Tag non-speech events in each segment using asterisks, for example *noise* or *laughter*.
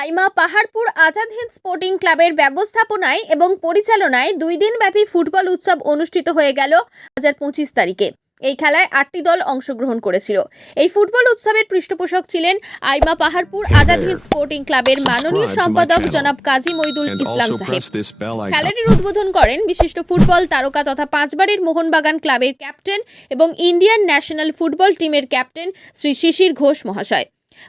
আইমা Paharpur Azad Hind sporting ক্লাবের ব্যবস্থাপনায় এবং পরিচালনায় দুই দিনব্যাপী ফুটবল উৎসব অনুষ্ঠিত হয়ে গেল হাজার পঁচিশ তারিখে। এই খেলায় আটটি দল অংশগ্রহণ করেছিল। এই ফুটবল উৎসবের পৃষ্ঠপোষক ছিলেন আইমা পাহাড়পুর আজাদ হিন্দ স্পোর্টিং ক্লাবের মাননীয় সম্পাদক জনাব কাজী মইদুল ইসলাম সাহেব. খেলাটির উদ্বোধন করেন বিশিষ্ট ফুটবল তারকা তথা পাঁচবারের মোহনবাগান ক্লাবের ক্যাপ্টেন এবং ইন্ডিয়ান ন্যাশনাল ফুটবল টিমের ক্যাপ্টেন শ্রী শিশির ঘোষ মহাশয়।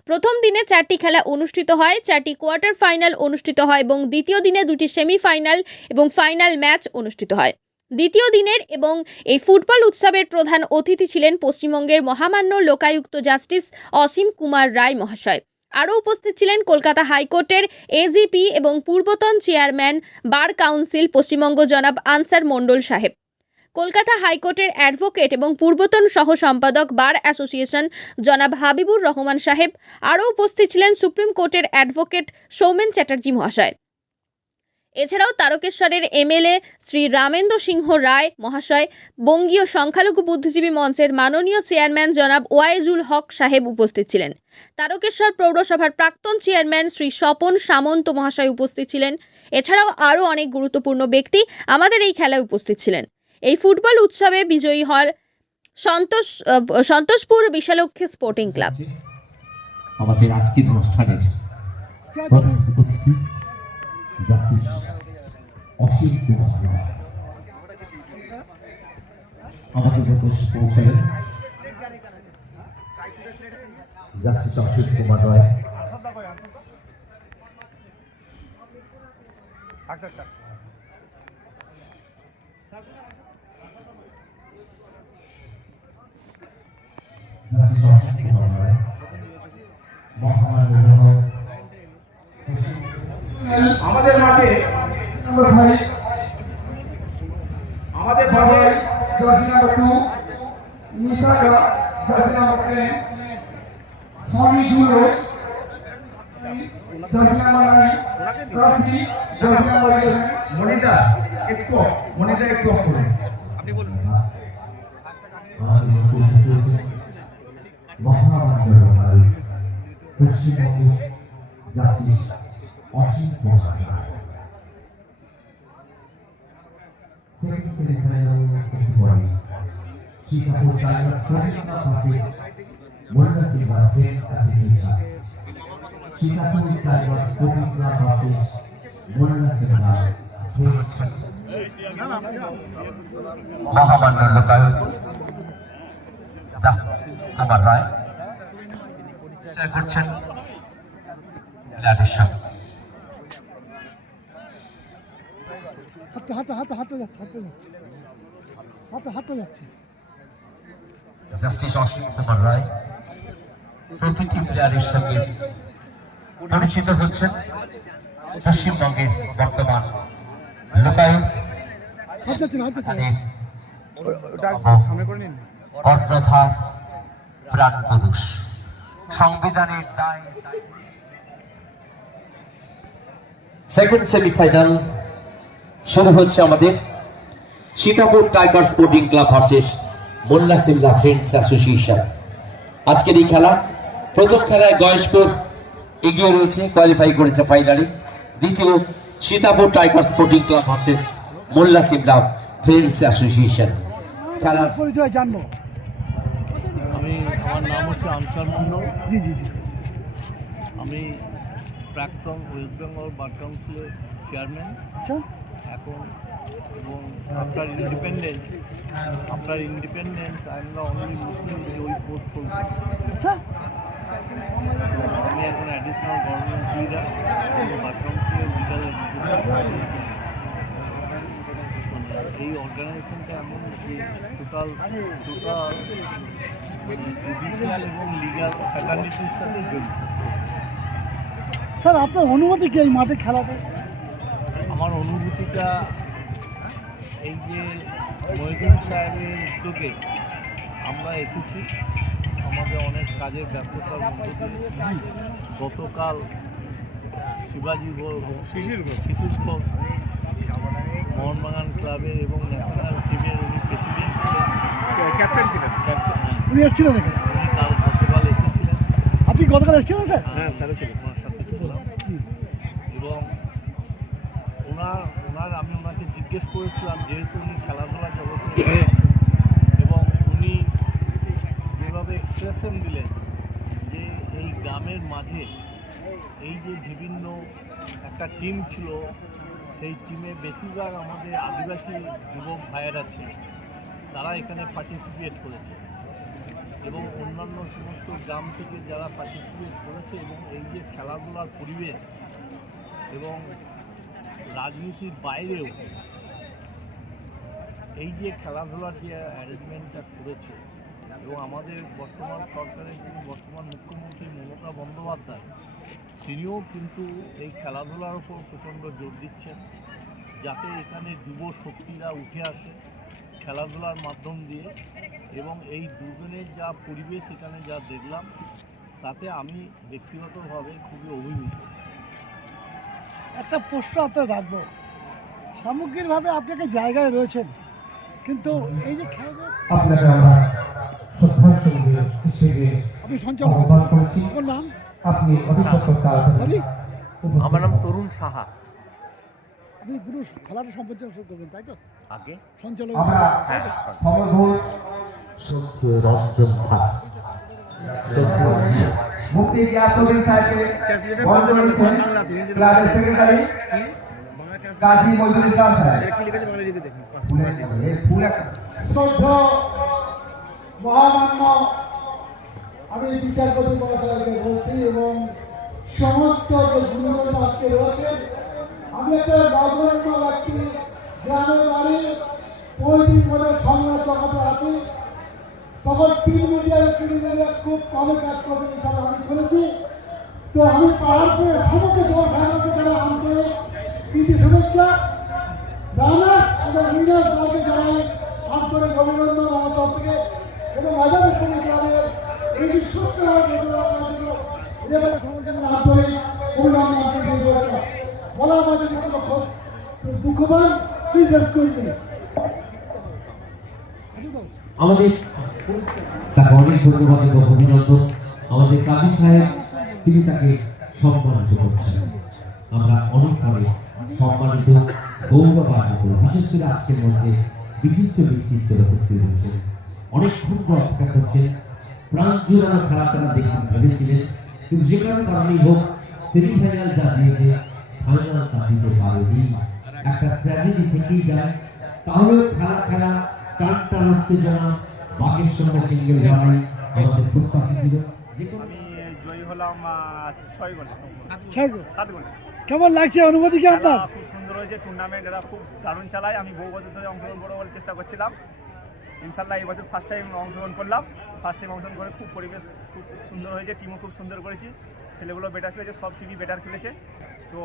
প্রথম দিনে চারটি খেলা অনুষ্ঠিত হয়, চারটি কোয়ার্টার ফাইনাল অনুষ্ঠিত হয় এবং দ্বিতীয় দিনে দুটি সেমিফাইনাল এবং ফাইনাল ম্যাচ অনুষ্ঠিত হয়। দ্বিতীয় দিনের এবং এই ফুটবল উৎসবের প্রধান অতিথি ছিলেন পশ্চিমবঙ্গের মহামান্য লোকায়ুক্ত জাস্টিস অসীম কুমার রায় মহাশয়। আরও উপস্থিত ছিলেন কলকাতা হাইকোর্টের এজিপি এবং পূর্বতন চেয়ারম্যান বার কাউন্সিল পশ্চিমবঙ্গ জনাব আনসার মণ্ডল সাহেব। কলকাতা হাইকোর্টের অ্যাডভোকেট এবং পূর্বতন সহ সম্পাদক বার অ্যাসোসিয়েশন জনাব হাবিবুর রহমান সাহেব আরও উপস্থিত ছিলেন সুপ্রিম কোর্টের অ্যাডভোকেট সৌমেন চ্যাটার্জি মহাশয়। এছাড়াও তারকেশ্বরের এমএলএ শ্রী রামেন্দ্র সিংহ রায় মহাশয়, বঙ্গীয় সংখ্যালঘু বুদ্ধিজীবী মঞ্চের মাননীয় চেয়ারম্যান জনাব ওয়াইজুল হক সাহেব উপস্থিত ছিলেন। তারকেশ্বর পৌরসভার প্রাক্তন চেয়ারম্যান শ্রী স্বপন সামন্ত মহাশয় উপস্থিত ছিলেন। এছাড়াও আরও অনেক গুরুত্বপূর্ণ ব্যক্তি আমাদের এই খেলায় উপস্থিত ছিলেন। এই ফুটবল উৎসবে বিজয়ী হল সন্তোষ সন্তোষপুর বিশালক্ষী স্পোর্টিং ক্লাব। আমাদের আজকের অনুষ্ঠানের রায় মহামান্য আমাদের মাঠে আমাদের মাঠে জার্সি নাম্বার টু নিসাগা jersey number ten Soni জুলো jersey number nine Rashi jersey number eleven একটু মনিতা একটু করে। আমাদের মহামান্য Paschimbanga justice Asim Kumar Roy. Second semifinal একটু পরে Chicago tigers Kolkata versus Molla Silva friend certificate Chicago tigers Kolkata versus Molla Silva মহামান্য লোকায়ুক্ত কুমার রায়। পরিচয় করছেন প্লেয়ারের সঙ্গে হাতে হাতে হাতে হাতে যাচ্ছে হাতে যাচ্ছে। হাতে হাতে যাচ্ছে। জাস্টিস অসীম কুমার রায় প্রতিটি প্লেয়ারের সঙ্গে পরিচিত হচ্ছেন পশ্চিমবঙ্গের বর্তমান লোকায়ুক্ত হাতে হাতে তাদের প্রাণ পুরুষ। সংবিধানের দায় সেকেন্ড সেমিফাইনাল শুরু হচ্ছে আমাদের। Sitapur tiger sporting club versus Molla Simla friends association. আজকের এই খেলা প্রথম খেলায় গয়েশপুর এগিয়ে রয়েছে কোয়ালিফাই করেছে ফাইনালে দ্বিতীয় Sitapur tiger sporting club versus Molla Simla friends association. খেলার পরিচয় জানব। আমার নাম হচ্ছে আনসার মন্ডল জি জি জি। আমি প্রাক্তন ওয়েস্ট বেঙ্গল বার কাউন্সিলের চেয়ারম্যান। আচ্ছা। এখন এবং আফটার ইন্ডিপেন্ডেন্স আফটার ইন্ডিপেন্ডেন্স আমরা অনলি মুসলিম ওই পোস্ট করছি আচ্ছা। আমি এখন অ্যাডিশনাল গভর্নমেন্ট লিডার বার কাউন্সিলের লিডারের এই অর্গানাইজেশনটা এমন যে টোটাল টোটাল জুডিশিয়াল এবং লিগাল ফ্যাকাল্টির সাথে জড়িত। স্যার আপনার অনুমতি কি এই মাঠে খেলাটা? আমার অনুভূতিটা এই যে মহিদুল সাহেবের উদ্যোগে আমরা এসেছি। আমাদের অনেক কাজের ব্যস্ততার মধ্যে গতকাল শিবাজি শিশির ঘোষ মোহনবাগান ক্লাবে এবং ন্যাশনাল টিমের উনি প্রেসিডেন্ট ছিলেন। ক্যাপ্টেন ছিলেন? ক্যাপ্টেন হ্যাঁ। উনি এসেছিলেন এখানে? উনি কাল গতকাল এসেছিলেন। আপনি গতকাল এসেছিলেন স্যার? হ্যাঁ স্যার ছিলেন এবং ওনার ওনার আমি ওনাকে জিজ্ঞেস করেছিলাম যেহেতু উনি খেলাধুলা জগতে *coughs* এবং উনি যেভাবে এক্সপ্রেশন দিলেন যে এই গ্রামের মাঝে এই যে বিভিন্ন একটা টিম ছিল সেই টিমে বেশিরভাগ আমাদের আদিবাসী যুবক ভাইয়েরা ছিল। তারা এখানে পার্টিসিপেট করেছে। এবং অন্যান্য সমস্ত গ্রাম থেকে যারা পার্টিসিপেট করেছে এবং এই যে খেলাধুলার পরিবেশ এবং রাজনীতির বাইরেও এই যে খেলাধুলার যে অ্যারেঞ্জমেন্টটা করেছে এবং আমাদের বর্তমান সরকারের যিনি বর্তমান মুখ্যমন্ত্রী মমতা বন্দ্যোপাধ্যায় তিনিও কিন্তু এই খেলাধুলার উপর প্রচণ্ড জোর দিচ্ছেন যাতে এখানে যুব শক্তিরা উঠে আসে খেলাধুলার মাধ্যম দিয়ে। এবং এই দুর্দিনের যা পরিবেশ এখানে যা দেখলাম তাতে আমি ব্যক্তিগতভাবে খুবই অভিভূত। একটা প্রশ্ন আপনার রাখব। সামগ্রিকভাবে আপনাকে জায়গায় রয়েছেন কিন্তু এই যে খেলাধুলা শ্রদ্ধার সঙ্গে সঞ্চালক আহ্বান করেছি। আপনি অভিষেকতা আমার নাম তরুণ সাহা। আপনি পুরো খেলাটা সম্প্রচার করবেন তাই তো? আগে? সঞ্চালক। তো? সমর সত্য রঞ্জন ভাট সত্য গিয়াসুদ্দিন সাহেবকে। বরণ করেছেন ক্লাবের সেক্রেটারি কাজী মজুর ইসলাম সাহেব ফুল একটা। শ্রদ্ধা মহামান্য আমি বিচারপতি মহাশয়কে বলছি এবং সমস্ত যে গুরুজন আজকে রয়েছেন, আমি একটা নগণ্য ব্যক্তি, গ্রামের বাড়ি পঁয়ত্রিশ বছর সংবাদ জগতে আছি। তখন প্রিন্ট মিডিয়ার প্রিন্ট মিডিয়া খুব কমে কাজ করতে আমি শুনেছি। তো আমি পেয়ে সমস্ত জনসাধারণকে যারা আনতে প্রীতি শুভেচ্ছা রানার্স এবং উইনার্স দলকে জানাই আন্তরিক অভিনন্দন আমার তরফ থেকে এবং সঙ্গে ক্লাবের এই বলা আমাদের যে দুঃখবান প্লিজ রেস্ট আমাদের তাকে অনেক ধন্যবাদ আমাদের কাজী সাহেব, তিনি তাকে সম্মানিত করছেন। আমরা অনেকভাবে সম্মানিত, গৌরবান্বিত, বিশেষ করে আজকের মধ্যে বিশিষ্ট ব্যক্তিত্বের উপস্থিত হয়েছেন অনেকক্ষণ ধরে অপেক্ষা করছেন প্রাণ জোড়ানো খেলা তারা দেখুন ভেবেছিলেন। কিন্তু যে কোনো কারণেই হোক সেমিফাইনাল যা দিয়েছে ফাইনাল তা দিতে পারেনি। একটা ট্র্যাজেডি থেকেই যায়। তাহলেও খেলা খেলা টান টান উত্তেজনা বাঘের সঙ্গে সিঙ্গেল লড়াই আমাদের প্রত্যাশা ছিল। আমি জয়ী হলাম ছয় গোলে ছয় গোল। সাত গোলে। কেমন লাগছে? অনুমতি কি আপনার? খুব সুন্দর হয়েছে টুর্নামেন্ট এরা খুব দারুণ চালায়। আমি বহু বছর ধরে অংশগ্রহণ করব চেষ্টা করছিলাম। ইনশাল্লাহ এই বছর ফার্স্ট টাইম অংশগ্রহণ করলাম। ফার্স্ট টাইম অংশগ্রহণ করে খুব পরিবেশ খুব সুন্দর হয়েছে টিমও খুব সুন্দর করেছি। ছেলেগুলো বেটার খেলেছে, সব টিমই বেটার খেলেছে। তো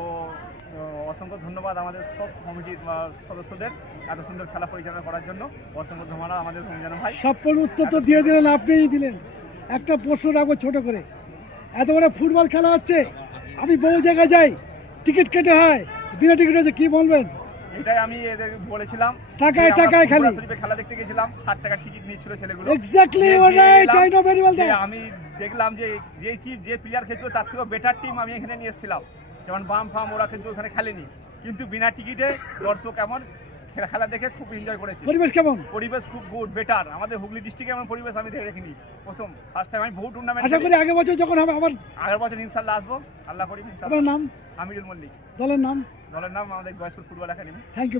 অসংখ্য ধন্যবাদ আমাদের সব কমিটির সদস্যদের এত সুন্দর খেলা পরিচালনা করার জন্য। অসংখ্য ধন্যবাদ আমাদের রমজান ভাই। সব উত্তর তো দিয়ে দিলেন, আপনিই দিলেন। একটা প্রশ্ন রাখব ছোট করে। এত বড় ফুটবল খেলা হচ্ছে, আমি বহু জায়গায় যাই, টিকিট কেটে হয়, বিনা টিকিট হচ্ছে কি বলবেন? এটাই আমি এদের বলেছিলাম টাকায় টাকায় খালি। খেলা দেখতে গেছিলাম ষাট টাকা টিকিট নিয়েছিল ছেলেগুলো। এক্স্যাক্টলি যে রাইট দিয়ে আই নো ভেরি ওয়েল আমি দেখলাম যে যে টিম যে প্লেয়ার খেলছিল তার থেকেও বেটার টিম আমি এখানে নিয়ে এসেছিলাম। যেমন বাম ফাম ওরা কিন্তু ওখানে খেলেনি। কিন্তু বিনা টিকিটে দর্শক এমন খেলা দেখে খুব এনজয় করেছে। পরিবেশ কেমন? পরিবেশ খুব গুড বেটার আমাদের হুগলি ডিস্ট্রিক্টে এমন পরিবেশ আমি দেখে দেখিনি। প্রথম ফার্স্ট টাইম আমি বহু টুর্নামেন্ট আশা করি আগে বছর যখন হবে আবার আগের বছর ইনশাল্লাহ আসব। আল্লাহ করি আপনার ইনশাল্লাহ নাম? আমিরুল মল্লিক। দলের নাম? দলের নাম আমাদের Gayeshpur football academy. Thank you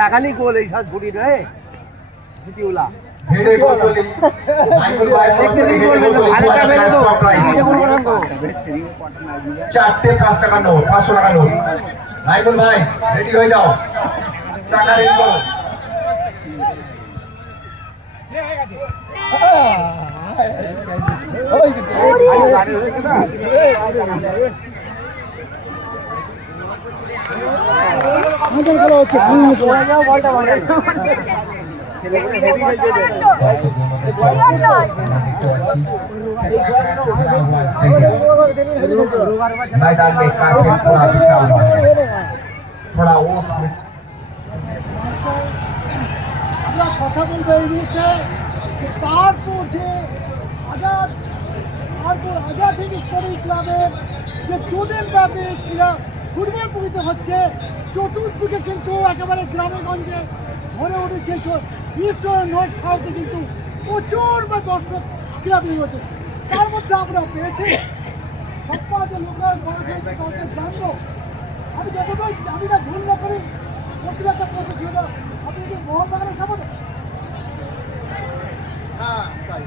টাকা নেই গোল এই সাজ ঘুরি রে ঘুটিওলা হেডে গোল বলি আইকুল ভাই হেডে গোল চারটে পাঁচ টাকা নোট পাঁচশো টাকা নোট আইকুল ভাই রেডি হয়ে যাও টাকা রেডি করো হচ্ছে में देखते अच्छी भरा हुआ स्टेडियम मैदान में कारपेट पूरा बिछा हुआ है थोड़ा ओस में আমরা কথা বলবো এই মুহূর্তে যে তারপর যে আজাদ তারপর আজাদ হিন্দ স্পোর্টিং ক্লাবের যে দুদিন ব্যাপী ক্রীড়া ফুটবল প্রকৃত হচ্ছে চতুর্দিকে কিন্তু একেবারে গ্রামে গঞ্জে ভরে উঠেছে ইস্ট ও নর্থ সাউথে কিন্তু প্রচুর বা দর্শক ক্রীড়াবিদ হচ্ছে তার মধ্যে আমরা পেয়েছি যে লোকাল কাউকে জানব। আমি যতদূর আমি না ভুল না করি প্রতি একটা প্রশ্ন ছিল আপনি কি মোহনবাগানের সামনে? হ্যাঁ তাই।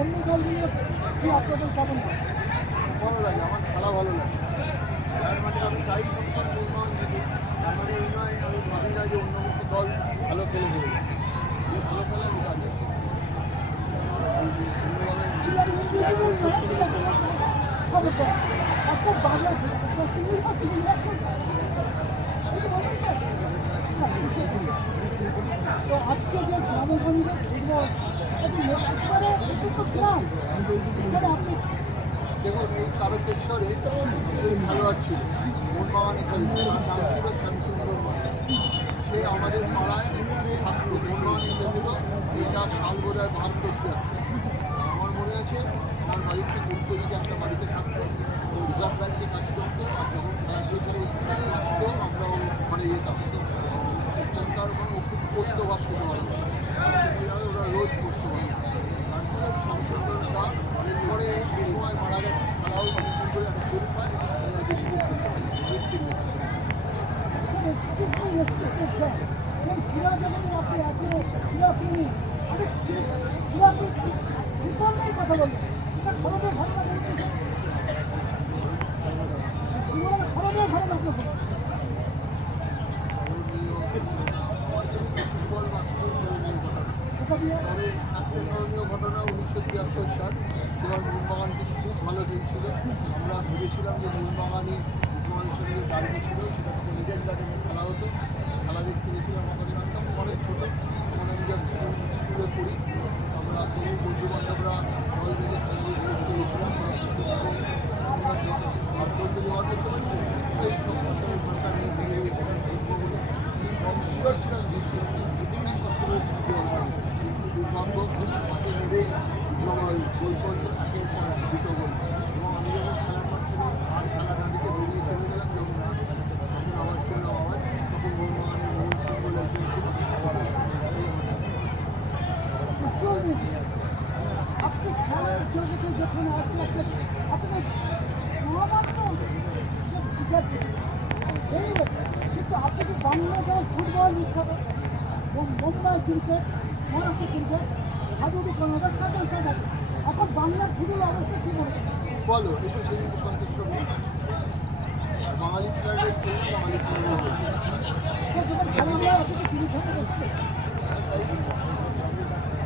অন্য দলগুলো কি আপনাদের কেমন ভালো লাগে আমার খেলা ভালো লাগে। তার মানে আমি চাই সবসময় মোহনবাগান মানে এই নয়, আমি ভাবি না যে অন্য কোনো দল ভালো খেলে দেবে। যে ভালো খেলে আমি জানি তো আজকে যে গ্রামে গঞ্জে একবারে একটু গ্রাম আপনি দেখুন, এই তারকেশ্বরে খেলোয়াড় ছিল মোহনবাগানে খেলতো সে আমাদের পাড়ায় থাকতো উন্নয়ন কেন্দ্র এটা সাল করতে বাহাত্তর আমার মনে আছে আমার বাড়িতে ঘুরতে দিকে একটা বাড়িতে থাকতো রিজার্ভ ব্যাংকে কাজ করতো, আর যখন খেলা হয়ে আসতো আমরা ওখানে যেতাম। এখানকার মানে ও খুব পোস্ত ভাত খেতে পারতো ওরা রোজ পোস্ত ভাত তারপরে সংসদটা পরে এই সময় মারা গেছে খেলাও অনেকদিন করে একটা চোট পায় আমরা বেশি বেশি মৃত্যু ক্রীড়া জগতের আপনি এত ক্রীড়া প্রেমী আমি ক্রীড়া ফুটবল নিয়ে কথা বলব এটা সরবের ঘটনা বলতেছে সরবের ঘটনা আপনার বলুন। এটা দিয়ে তবে একটা স্মরণীয় ঘটনা উনিশশো তিয়াত্তর সাল সেবার মোহনবাগান কিন্তু খুব ভালো খেলছিল আমরা ভেবেছিলাম যে মোহনবাগানই ইসমানের সঙ্গে ডার্বি ছিল, সেটা তখন ইডেন গার্ডেনে খেলা হতো। খেলা দেখতে গেছিলাম আমাদের আমি তখন অনেক ছোটো তখন আমি জাস্ট স্কুলে পড়ি আমরা বহু বন্ধু বান্ধবরা দল বেঁধে খেলা দেখতে গেছিলাম ভারতবর্ষে জোগাড় করতে পারি এই সমস্যার ঘণ্টা নিয়ে হেরে গিয়েছিলাম জিতবো বলে শিওর ছিলাম জিতবো অনেক কষ্ট করে জিততে পারব কিন্তু দুর্ভাগ্য মাঠে নেবে ইসলামাল গোল করল একের পর এক দুটো গোল এবং আমি যখন খেলার মাঠ থেকে আর খেলাটা দিকে বেরিয়ে চলে গেলাম যখন আসছে তখন আবার শুনলাম আওয়াজ তখন মোহনবাগানের মোহন সিং বলে একজন ছিল স্কুল মিস আপনি খেলার জগতে যখন আপনি একটা আপনার মহামান্য যে বিচারপতি Anyway, কিন্তু আপনি কি বাংলা যেমন ফুটবল বিখ্যাত এবং মুম্বাই ক্রিকেট মহারাষ্ট্র ক্রিকেট হাডুডু কর্ণাটক সাধারণ সাধারণ এখন বাংলার ফুটবল অবস্থা কী মনে হয়? বলো এটা সেদিন সন্তুষ্ট নয়। আর বাঙালি প্লেয়ারের খেললে বাঙালি প্লেয়ারের সে যখন খেলা হয় আপনাকে তিনি খেতে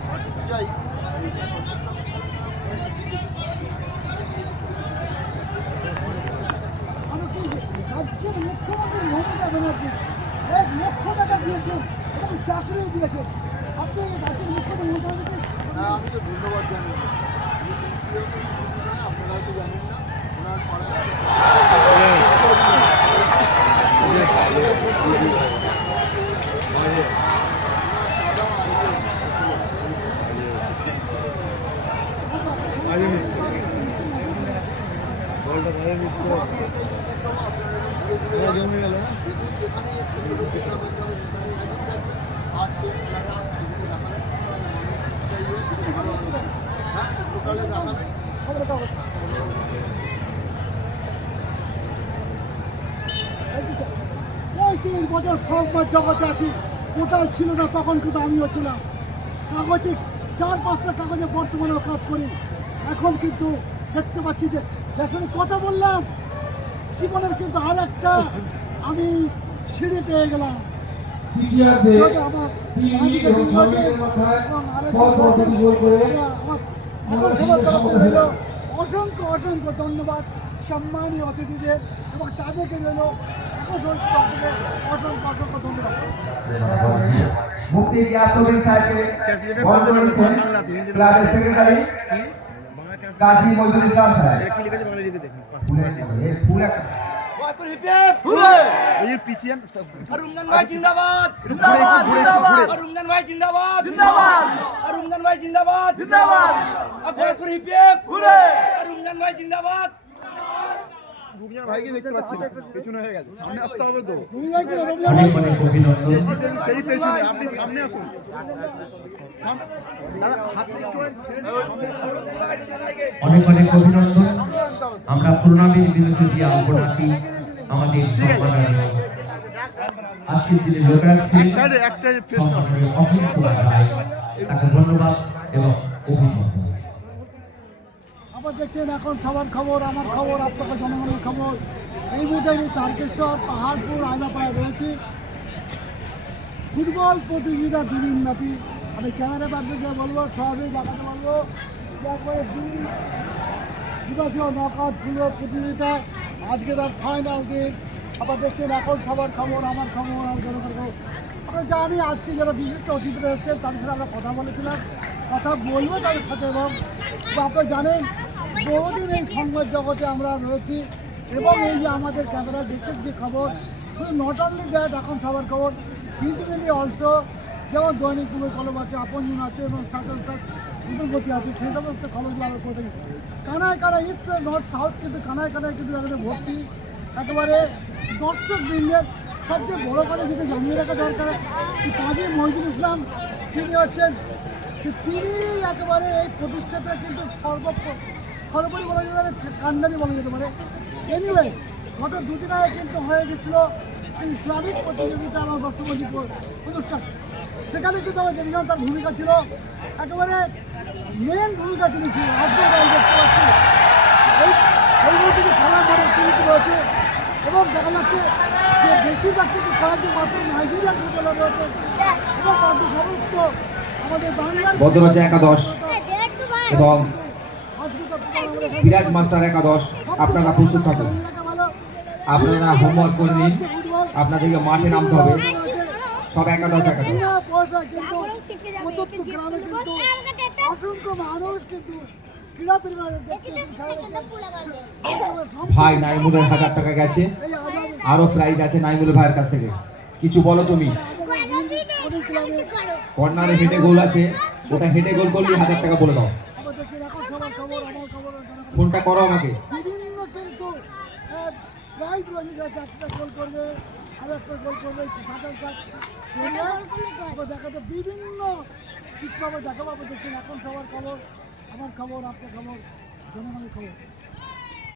বসতে যাই আমি কি রাজ্যের মুখ্যমন্ত্রী মমতা ব্যানার্জি এক লক্ষ টাকা দিয়েছেন এবং চাকরিও দিয়েছেন আপনি রাজ্যের মুখ্যমন্ত্রী মমতা ব্যানার্জি হ্যাঁ আমি তো ধন্যবাদ জানাই আমি তৃতীয় কোনো শুধু নয় আপনারা হয়তো জানেন না ওনার পাড়ায় দেখুন যেখানেই একটা ছোটো টুর্নামেন্ট হবে সেখানেই হাজির থাকবেন আর সেই খেলাটা যেখানে ভালো আলো হ্যাঁ টোটালে দেখাবেন খবরের কাগজ পঁয়ত্রিশ বছর জগতে আছি কোটাল ছিল না তখন কিন্তু আমিও ছিলাম। কাগজে, চার পাঁচটা কাগজে বর্তমানেও কাজ করি। এখন কিন্তু দেখতে পাচ্ছি যে যার সঙ্গে কথা বললাম জীবনের কিন্তু আর একটা আমি সিঁড়ি পেয়ে গেলাম। আমার অসংখ্য অসংখ্য ধন্যবাদ সম্মানীয় অতিথিদের এবং তাদেরকে রইল অসংখ্য অসংখ্য ধন্যবাদ। মুফতি গিয়াসউদ্দিন সাহেবকে। বল করেছেন ক্লাবের সেক্রেটারি। কাজী মজুর ইসলাম সাহেব জিন্দাবাদ জিন্দাবাদ জিন্দাবাদ রমজান ভাই জিন্দাবাদ। জিন্দাবাদ। রমজান ভাই জিন্দাবাদ। জিন্দাবাদ। গণেশপুর হিপিএফ ভাই জিন্দাবাদ। ভাইকে দেখতে পাচ্ছি না পেছনে হয়ে গেছে সামনে আসতে হবে তো। অনেক ভাই? সেই পেছনে আপনি সামনে আসুন। হাত একটু ছেড়ে দিন। অনেক অনেক অভিনন্দন। আমরা প্রণামীর বিরুদ্ধে দিয়ে আলপনাটি আমাদের সম্মাননীয় আজকের দিনে সম্মাননীয় অসিত তাকে ধন্যবাদ এবং অভিনন্দন। দেখছেন এখন সবার খবর, আমার খবর, আপনাকে জনগণের খবর। এই মুহূর্তে আমি তারকেশ্বর, পাহাড়পুর, আয়নাপাড়ায় রয়েছি। ফুটবল প্রতিযোগিতা দুদিন ব্যাপী। আমি ক্যামেরা পার্টিকে বলব সহজেই দেখাতে পারব ফুটবল প্রতিযোগিতা। আজকে তার ফাইনাল দিন। আবার দেখছেন এখন সবার খবর, আমার খবর আমার জনগণের খবর। আমরা জানি আজকে যারা বিশিষ্ট অতিথিরা এসেছেন, তাদের সাথে আমরা কথা বলেছিলাম। কথা বলব তাদের সাথে এবং আপনারা জানেন বহুদিন এই সংবাদ জগতে আমরা রয়েছি এবং এই যে আমাদের ক্যামেরা দেখছেন যে খবর, শুধু নট অনলি দ্যাট এখন সবার খবর ইন্ডিভিজুয়ালি অলসো যেমন দৈনিক কুমের কলম আছে, আপনজন আছে এবং সাঁতার সাথ গতি আছে, সেই সমস্ত খবরগুলো আমরা করে থাকি। কানায় কানায় ইস্ট নর্থ সাউথ কিন্তু কানায় কানায় কিন্তু এখানে ভর্তি, একেবারে দর্শক বৃন্দের সবচেয়ে বড় কথা যেটা জানিয়ে রাখা দরকার কাজী মহিদুল ইসলাম তিনি হচ্ছেন তিনি একেবারে এই প্রতিষ্ঠাতা কিন্তু সর্ব সর্বোপরি বলা যেতে পারে কান্ডারি বলা যেতে পারে। এনিওয়ে গত দুদিন আগে কিন্তু হয়ে গেছিল ইসলামিক প্রতিযোগিতা আমার বস্তুবাদী অনুষ্ঠান সেখানে কিন্তু আমরা দেখেছিলাম তার ভূমিকা ছিল। একেবারে মেন ভূমিকা তিনি ছিলেন। আজকে দেখতে পাচ্ছি। এই এই মুহূর্তে খেলার মাঠে টিকিট রয়েছে এবং দেখা যাচ্ছে যে বেশিরভাগ কিন্তু কয়েকজন মাত্র নাইজেরিয়ান ফুটবলার রয়েছে এবং বাকি সমস্ত আমাদের বাংলার একাদশ এবং আজকে তো ফুটবল আমাদের এখানে বিরাজ মাস্টার একাদশ, আপনারা প্রস্তুত থাকুন। আপনারা হোমওয়ার্ক করে নিন। আপনাদেরকে মাঠে নামতে হবে। সব একাদশ একাদশ। ভাই, নাইমুলের হাজার টাকা গেছে। আরও প্রাইজ আছে নাইমুল ভাইয়ের কাছ থেকে। কিছু বলো তুমি? কর্নারে হেঁটে গোল আছে। ওটা হেঁটে গোল করলে হাজার টাকা বলে দাও। ফোনটা করো আমাকে। বিভিন্ন কিন্তু করবে বিভিন্ন দেখাবো দেখছেন এখন সবার খবর, আমার খবর, আপনার খবর, জনগণের খবর।